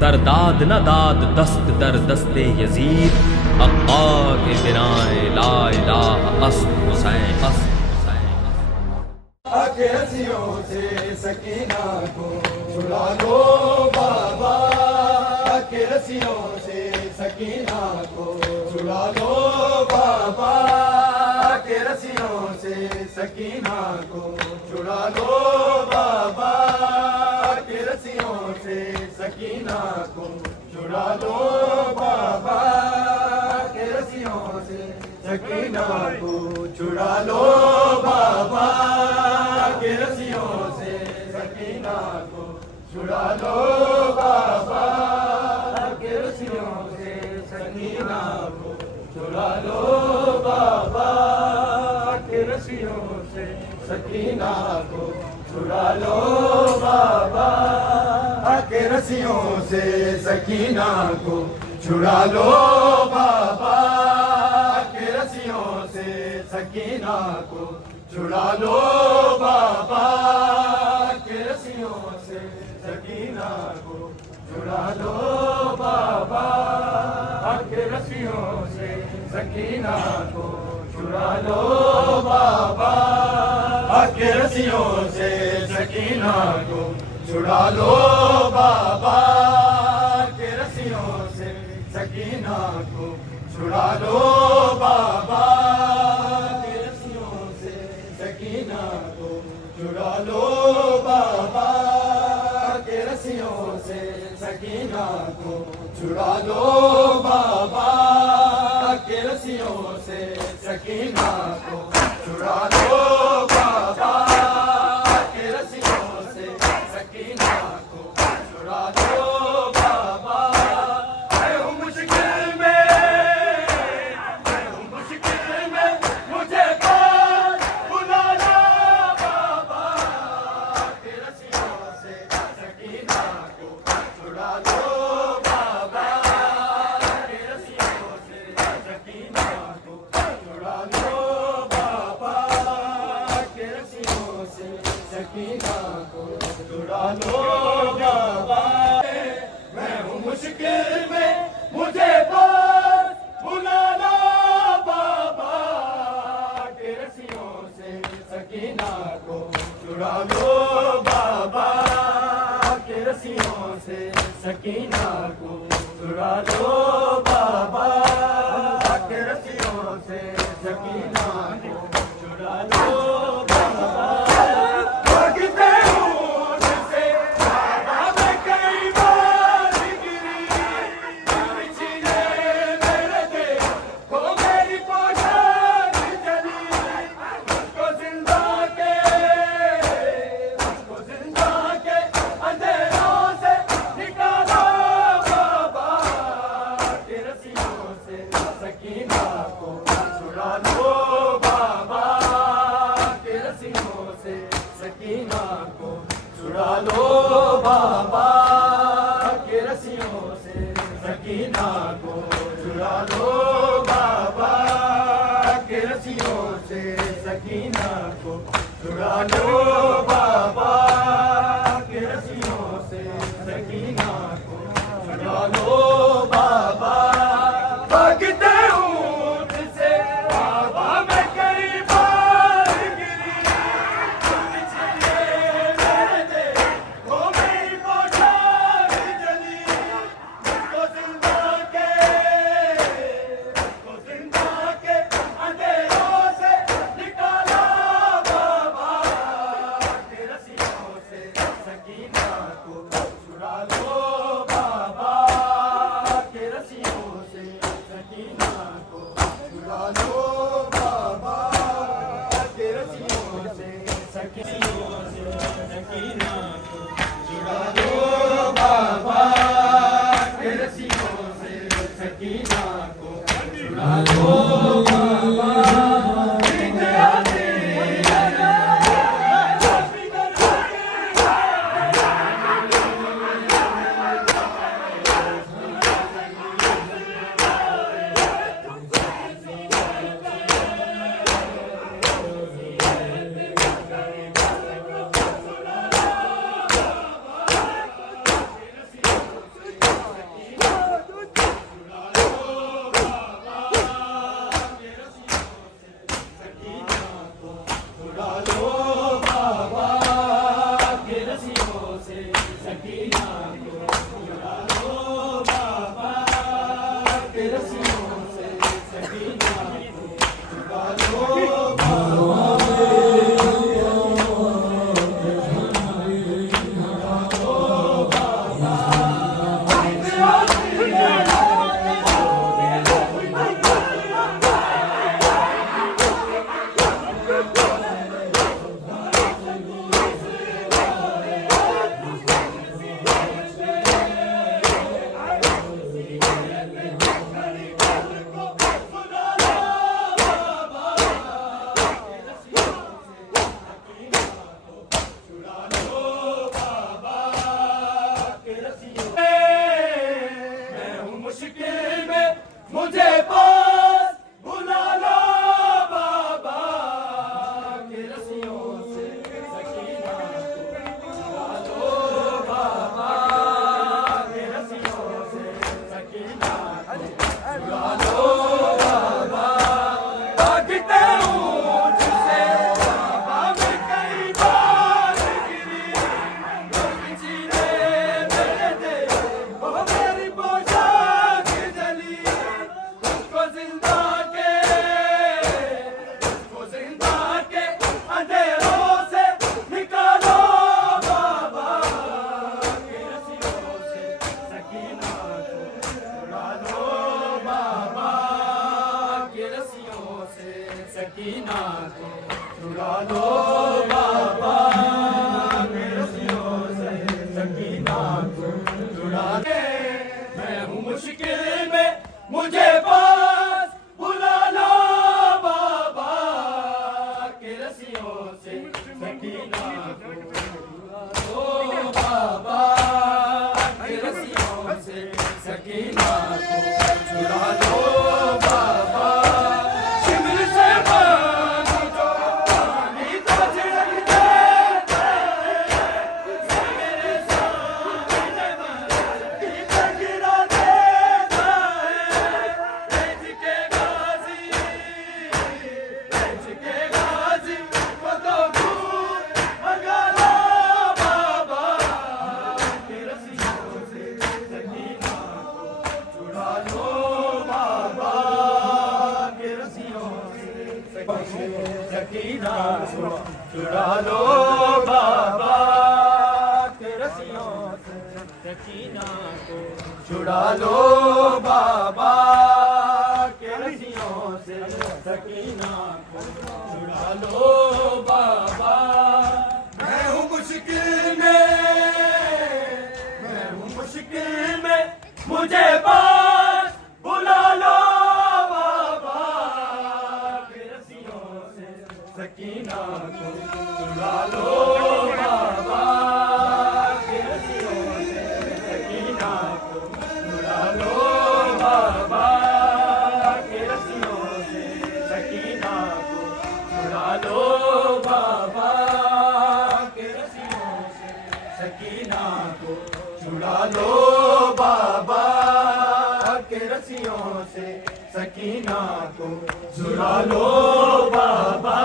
तरदाद न दाद दस्त दर दस्ते यजीद, अक्का के बिनाए ला इलाहा अस्म हुसैन। आके रस्सियों से सकीना को छुड़ा लो बाबा, आके रस्सियों से सकीना को छुड़ा लो बाबा, आके रस्सियों से सकीना को छुड़ा लो बाबा, आके रस्सियों से सकीना को छुड़ा लो बाबा, आके रस्सियों से सकीना को छुड़ा लो बाबा, के रस्सियों से सकीना को छुड़ा लो बाबा, के रस्सियों से सकीना को छुड़ा लो बाबा, के रस्सियों से सकीना को छुड़ा लो बाबा, के रस्सियों से सकीना को छुड़ा लो बाबा, के रस्सियों से सकीना को छुड़ा लो बाबा, के रस्सियों से सकीना को छुड़ा लो बाबा, के रस्सियों से सकीना को छुड़ा लो बाबा, के रस्सियों से सकीना को छुड़ा लो बाबा, के रस्सियों से सकीना को छुड़ा लो बाबा, सकीना को छुड़ा लो बाबा, के रस्सियों से सकीना को छुड़ा लो बाबा, के रस्सियों से सकीना को छुड़ा लो बाबा, के रस्सियों से सकीना को छुड़ा लो बाबा, मैं हूँ मुश्किल में, मैं हूँ मुश्किल में, मुझे सकीना को छुड़ा लो बाबा, मैं हूँ मुश्किल में, मुझे पास बुला लो बाबा, के रस्सियों से सकीना को छुड़ा लो बाबा, के रस्सियों से सकीना को छुड़ा लो बाबा, के रस्सियों से सकीना को छुड़ा लो बाबा, सकीना को छुड़ा लो बाबा, के रस्सियों से सकीना को छुड़ा लो बाबा, के रस्सियों से सकीना को छुड़ा लो बाबा, के रस्सियों से सकीना को छुड़ा लो बाबा, के रस्सियों से सकीना को छुड़ा लो बाबा, भागते हूँ तुझसे बाबा, मैं कई बार गिरी, तुझसे मेरे देखो मेरी पोशाक जली, मुझको जिंदा के अंधेरों से निकाला बाबा, सकीना को छुड़ा लो बाबा के रस्सियों से सकीना को छुड़ा ले मैं हूँ मुश्किल में मुझे पास बुला लो बाबा के रस्सियों से सकीना को छुड़ा लो बाबा के रस्सियों से सकीना को छुड़ा लो बाबा शिमर से पानी जो पानी को छिड़क देता है मेरे सामने की गिरा देता है रेज के गाजी को तो दूर भगा लो बाबा के रस्सियों से सकीना को छुड़ा लो बाबा के रस्सियों से सकीना को छुड़ा लो बाबा के रस्सियों से सकीना को छुड़ा लो बाबा के रस्सियों से सकीना को छुड़ा लो बाबा मैं हूँ मुश्किल में मुझे पास बुला लो बाबा के रस्सियों से सकीना को छुड़ा लो बाबा के रस्सियों से सकीना को छुड़ा लो बाबा के रस्सियों से सकीना को छुड़ा लो बाबा के रस्सियों से सकीना को छुड़ा लो बाबा के रस्सियों से सकीना को छुड़ा लो बाबा